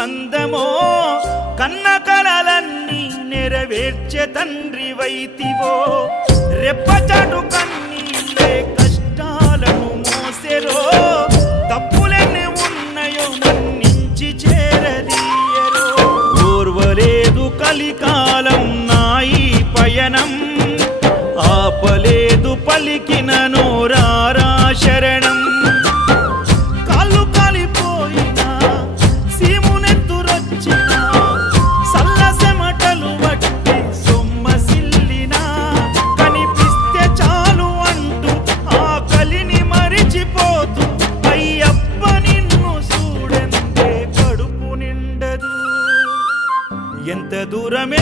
బంధమో కన్న కలలన్నీ నెరవేర్చే తండ్రి వైతివో రెప్పచాటు కన్నీళ్ళే కష్టాలను మోసెరో తప్పులెన్ని ఉన్నాయో మన్నించి చేరదీయరో ఓర్వలేదు కలికాలం నాయి పయనం ఆపలేదు పలికిన నోరారా శరణం కాళ్ళు కాలిపోయినా సీమునెత్తురొచ్చినా సల్లసెమటలు వట్టి సొమ్మసిల్లినా కనిపిస్తే చాలు అంటూ ఆకలిని మరిచిపోతూ అయ్యప్ప నిన్ను చూడంతే కడుపు నిండదు ఎంత దూరం